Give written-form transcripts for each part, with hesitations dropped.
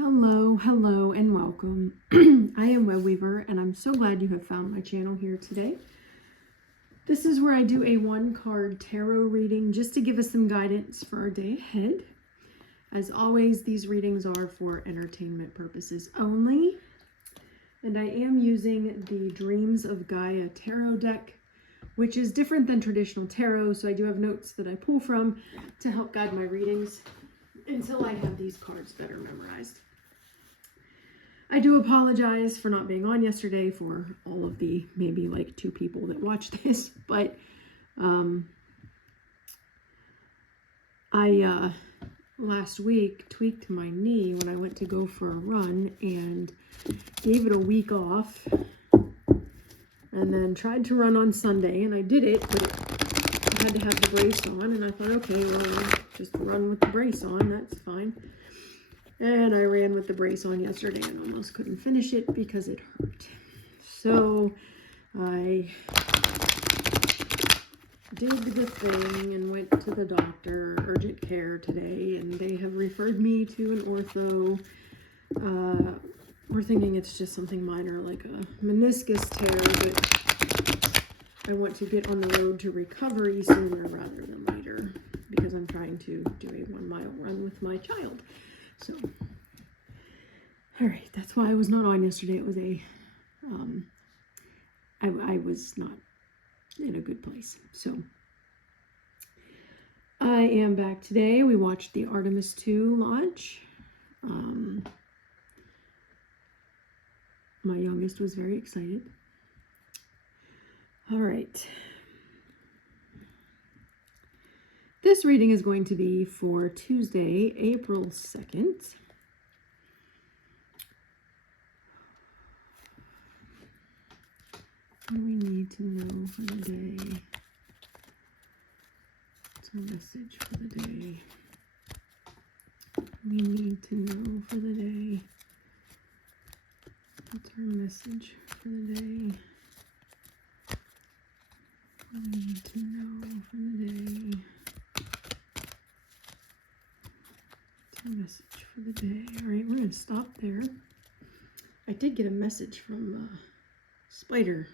Hello, and welcome. I am Web Weaver, and I'm so glad you have found my channel here today. This is where I do a one-card tarot reading just to give us some guidance for our day ahead. As always, these readings are for entertainment purposes only, and I am using the Dreams of Gaia tarot deck, which is different than traditional tarot, so I do have notes that I pull from to help guide my readings until I have these cards better memorized. I do apologize for not being on yesterday for all of the maybe like 2 people that watch this, but I last week tweaked my knee when I went to go for a run and gave it a week off and then tried to run on Sunday, and I did it, but I had to have the brace on, and I thought, okay, well, I'll just run with the brace on, that's fine. And I ran with the brace on yesterday and almost couldn't finish it because it hurt. So I did the thing and went to the doctor, urgent care today, and they have referred me to an ortho. We're thinking it's just something minor like a meniscus tear, but I want to get on the road to recovery sooner rather than later because I'm trying to do a 1-mile run with my child. So, all right, that's why I was not on yesterday. It was I was not in a good place. So, I am back today. We watched the Artemis 2 launch. My youngest was very excited. All right. This reading is going to be for Tuesday, April 2nd. What do we need to know for the day? What's our message for the day? We need to know for the day. What's our message for the day? We need to know for the day. Message for the day. All right, we're going to stop there. I did get a message from Spider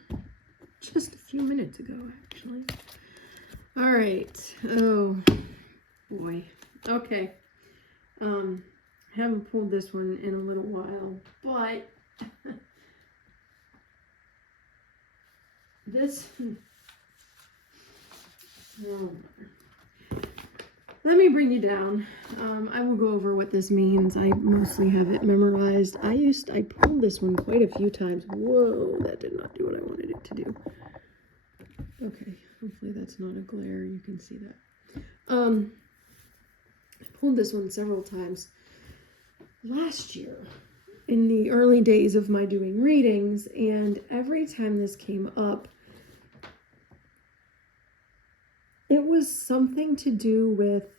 just a few minutes ago, actually. All right. Oh, boy. Okay. I haven't pulled this one in a little while, but this... Oh, let me bring you down. I will go over what this means. I mostly have it memorized. I pulled this one quite a few times. Whoa, that did not do what I wanted it to do. Okay, hopefully that's not a glare. You can see that. I pulled this one several times last year in the early days of my doing readings, and every time this came up, it was something to do with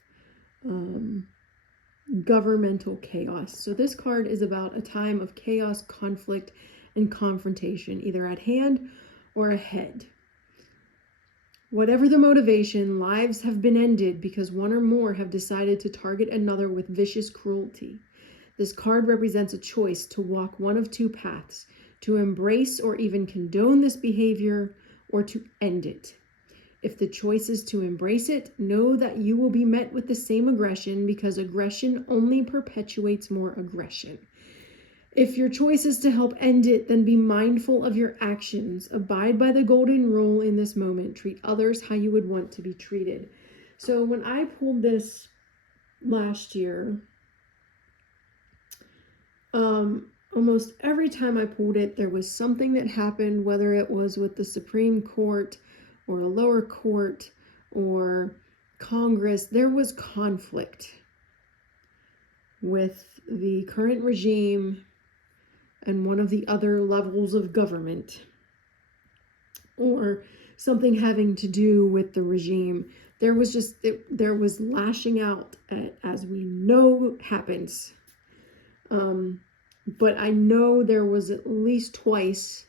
governmental chaos. So this card is about a time of chaos, conflict, and confrontation, either at hand or ahead. Whatever the motivation, lives have been ended because one or more have decided to target another with vicious cruelty. This card represents a choice to walk one of 2 paths, to embrace or even condone this behavior, or to end it. If the choice is to embrace it, know that you will be met with the same aggression because aggression only perpetuates more aggression. If your choice is to help end it, then be mindful of your actions. Abide by the golden rule in this moment. Treat others how you would want to be treated. So when I pulled this last year, almost every time I pulled it, there was something that happened, whether it was with the Supreme Court or a lower court or Congress. There was conflict with the current regime and one of the other levels of government, or something having to do with the regime. There was lashing out at, as we know happens. But I know there was at least twice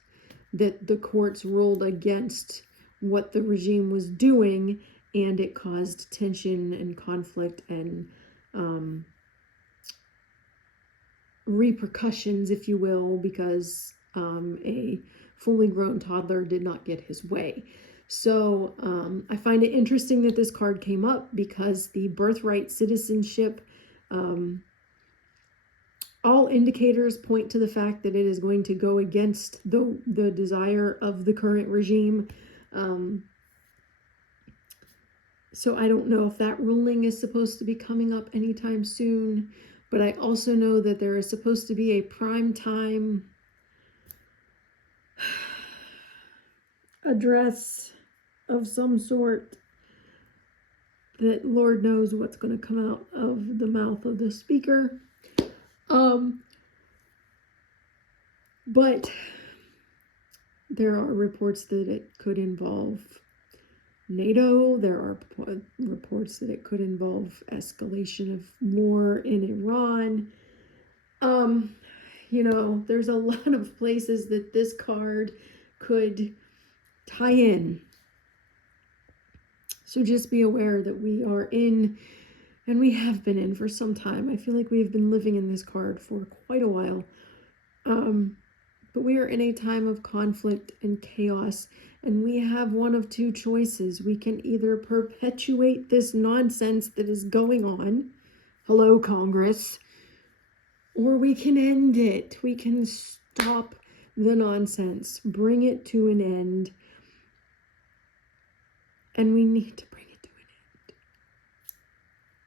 that the courts ruled against what the regime was doing, and it caused tension and conflict and repercussions, if you will, because a fully grown toddler did not get his way. So I find it interesting that this card came up because the birthright citizenship, all indicators point to the fact that it is going to go against the desire of the current regime. So I don't know if that ruling is supposed to be coming up anytime soon, but I also know that there is supposed to be a prime time address of some sort that Lord knows what's going to come out of the mouth of the speaker. But there are reports that it could involve NATO. There are reports that it could involve escalation of war in Iran. You know, there's a lot of places that this card could tie in. So just be aware that we are in, and we have been in for some time. I feel like we've been living in this card for quite a while. But we are in a time of conflict and chaos, and we have one of two choices. We can either perpetuate this nonsense that is going on, hello Congress, or we can end it. We can stop the nonsense, bring it to an end, and we need to bring it to an end.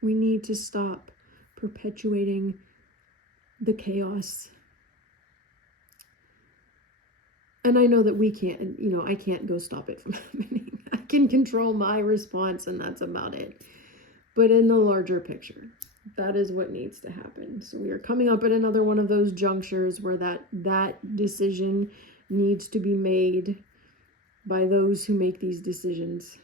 We need to stop perpetuating the chaos. And I know that we can't, you know, I can't go stop it from happening. I can control my response, and that's about it. But in the larger picture, that is what needs to happen. So we are coming up at another one of those junctures where that decision needs to be made by those who make these decisions.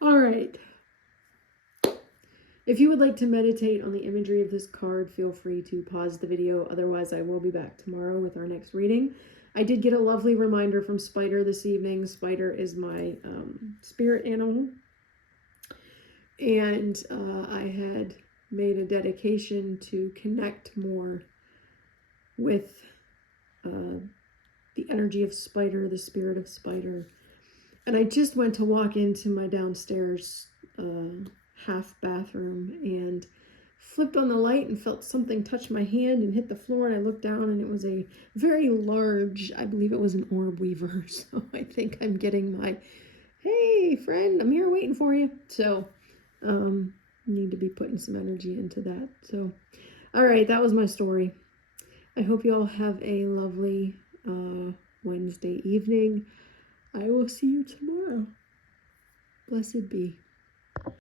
All right. If you would like to meditate on the imagery of this card, feel free to pause the video. Otherwise, I will be back tomorrow with our next reading. I did get a lovely reminder from Spider this evening. Spider is my spirit animal. And I had made a dedication to connect more with the energy of Spider, the spirit of Spider. And I just went to walk into my downstairs half bathroom and flipped on the light and felt something touch my hand and hit the floor, and I looked down and it was a very large, I believe it was an orb weaver. So I think I'm getting my, hey friend, I'm here waiting for you. So need to be putting some energy into that. So all right, that was my story. I hope you all have a lovely Wednesday evening. I will see you tomorrow. Blessed be.